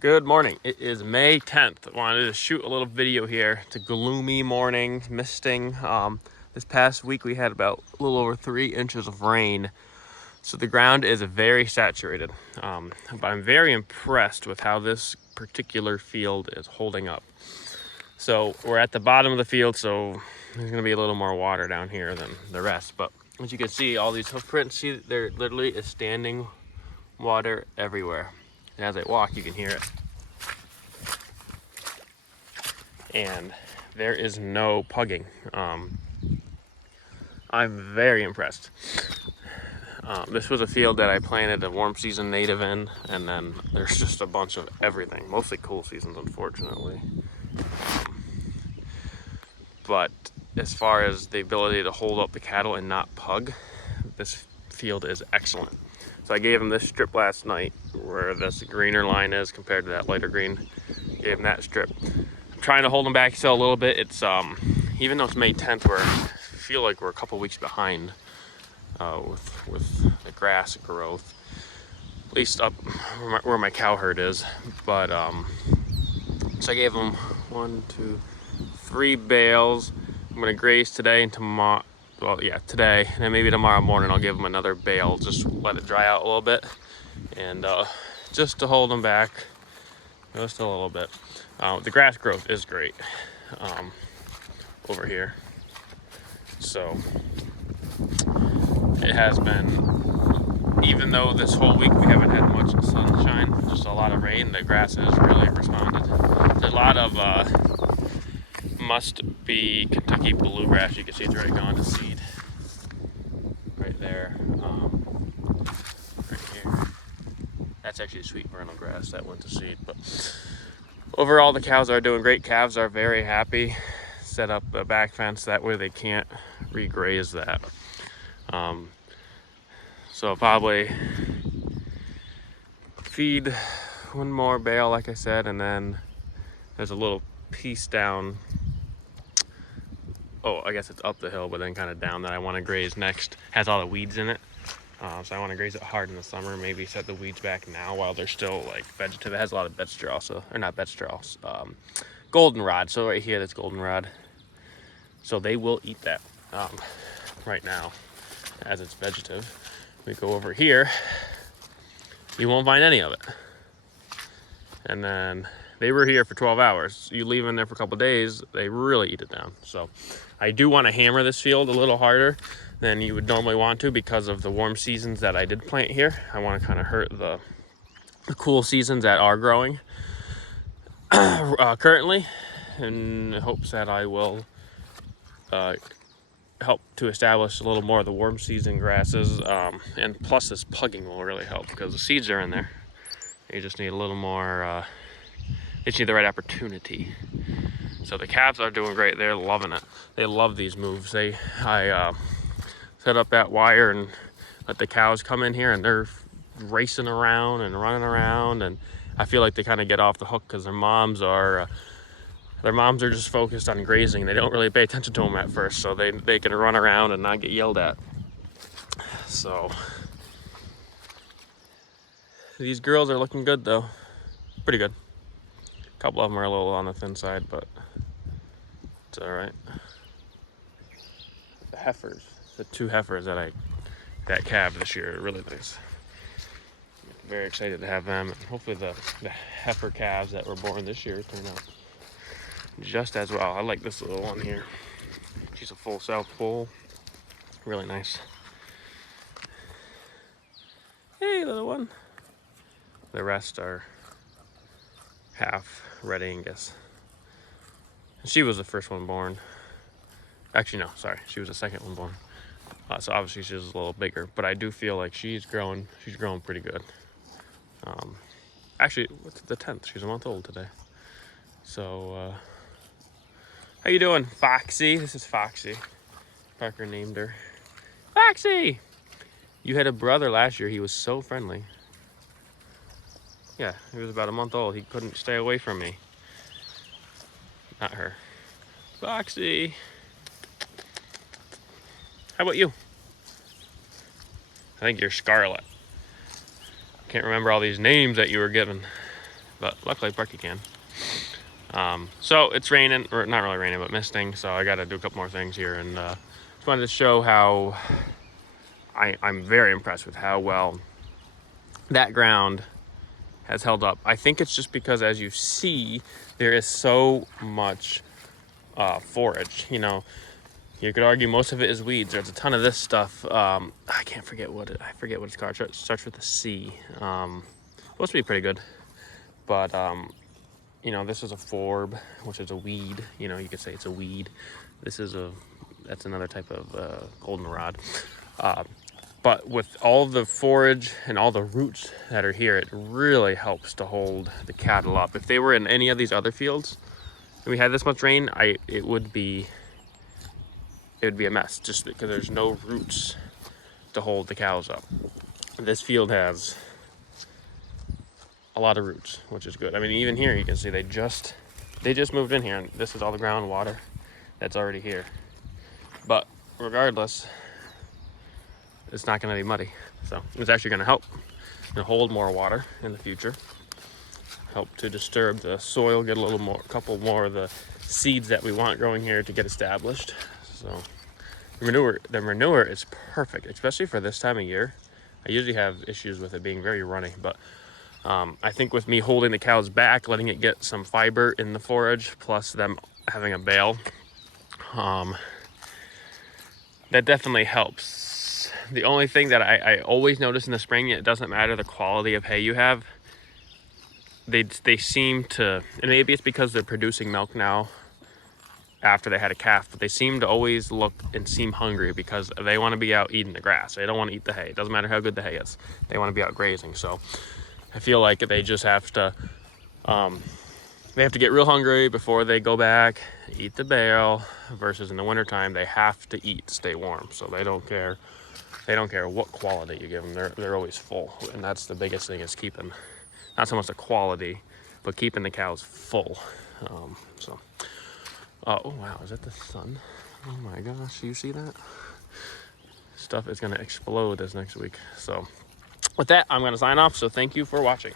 Good morning. It is May 10th. I wanted to shoot a little video here. It's a gloomy morning, misting. This past week we had about a little over 3 inches of rain. So the ground is very saturated. But I'm very impressed with how this particular field is holding up. So we're at the bottom of the field, so there's gonna be a little more water down here than the rest. But as you can see, all these hoof prints, see, there literally is standing water everywhere. And as I walk, you can hear it. And there is no pugging. I'm very impressed. This was a field that I planted a warm season native in, and then there's just a bunch of everything, mostly cool seasons, unfortunately. But as far as the ability to hold up the cattle and not pug, this field is excellent. So I gave him this strip last night where this greener line is compared to that lighter green. Gave him that strip. I'm trying to hold him back still a little bit. It's even though it's May 10th, I feel like we're a couple weeks behind with the grass growth, at least up where my cow herd is. But so I gave him 1, 2, 3 bales. I'm gonna graze today and tomorrow. Well, yeah, today, and then maybe tomorrow morning I'll give him another bale, just let it dry out a little bit, and just to hold him back just a little bit. The grass growth is great over here, so it has been, even though this whole week we haven't had much sunshine, just a lot of rain, the grass has really responded. There's a lot of must be Kentucky bluegrass. You can see it's already gone to seed right there. Right here, that's actually sweet vernal grass that went to seed. But overall, the cows are doing great. Calves are very happy. Set up a back fence, that way they can't regraze that. So I'll probably feed one more bale, like I said, and then there's a little piece down. Oh, I guess it's up the hill, but then kind of down, that I want to graze next. Has all the weeds in it. So I want to graze it hard in the summer, maybe set the weeds back now while they're still like vegetative. It has a lot of bed straw, so, or not bed straw, goldenrod. So right here, that's goldenrod. So they will eat that right now as it's vegetative. We go over here, you won't find any of it. And then they were here for 12 hours. You leave them there for a couple days, they really eat it down. So I do want to hammer this field a little harder than you would normally want to because of the warm seasons that I did plant here. I want to kind of hurt the cool seasons that are growing currently, in hopes that I will help to establish a little more of the warm season grasses, and plus this pugging will really help because the seeds are in there. You just need a little more, they just need the right opportunity. So the calves are doing great. They're loving it. They love these moves. I set up that wire and let the cows come in here, and they're racing around and running around, and I feel like they kind of get off the hook because their moms are just focused on grazing. They don't really pay attention to them at first, so they can run around and not get yelled at. So these girls are looking good though, pretty good. A couple of them are a little on the thin side, but it's all right. The heifers, the 2 heifers that calved this year are really nice. Very excited to have them, and hopefully the heifer calves that were born this year turn out just as well. I like this little one here. She's a full South Pole, really nice. Hey, little one. The rest are half red Angus. She was the first one born. Actually, no, sorry. She was the second one born. So obviously she's a little bigger, but I do feel like she's growing pretty good. Actually, what's the 10th? She's a month old today. So, how you doing, Foxy? This is Foxy. Parker named her. Foxy! You had a brother last year. He was so friendly. Yeah, he was about a month old. He couldn't stay away from me. Not her. Foxy! How about you? I think you're Scarlet. Can't remember all these names that you were given. but luckily Bucky can. So it's raining, or not really raining, but misting. So I got to do a couple more things here, and just wanted to show how I'm very impressed with how well that ground has held up. I think it's just because, as you see, there is so much forage. You know, you could argue most of it is weeds. There's a ton of this stuff. I forget what it's called. It starts with a C. Supposed to be pretty good, but you know, this is a forb, which is a weed. You know, you could say it's a weed. That's another type of goldenrod. But with all the forage and all the roots that are here, it really helps to hold the cattle up. If they were in any of these other fields and we had this much rain, it would be a mess, just because there's no roots to hold the cows up. This field has a lot of roots, which is good. I mean, even here you can see they just moved in here, and this is all the groundwater that's already here. But regardless, it's not going to be muddy, so it's actually going to help and hold more water in the future, help to disturb the soil, get a couple more of the seeds that we want growing here to get established. So the manure is perfect, especially for this time of year. I usually have issues with it being very runny, but I think with me holding the cows back, letting it get some fiber in the forage, plus them having a bale, that definitely helps. The only thing that I always notice in the spring, it doesn't matter the quality of hay you have, they seem to, and maybe it's because they're producing milk now after they had a calf, but they seem to always look and seem hungry because they want to be out eating the grass. They don't want to eat the hay. It doesn't matter how good the hay is. They want to be out grazing. So I feel like they just have to, get real hungry before they go back, eat the bale, versus in the wintertime, they have to eat to stay warm. So they don't care what quality you give them. They're always full. And that's the biggest thing, is keeping, not so much the quality, but keeping the cows full. Oh wow, is that the sun? Oh my gosh, you see that? Stuff is gonna explode this next week. So with that, I'm gonna sign off. So thank you for watching.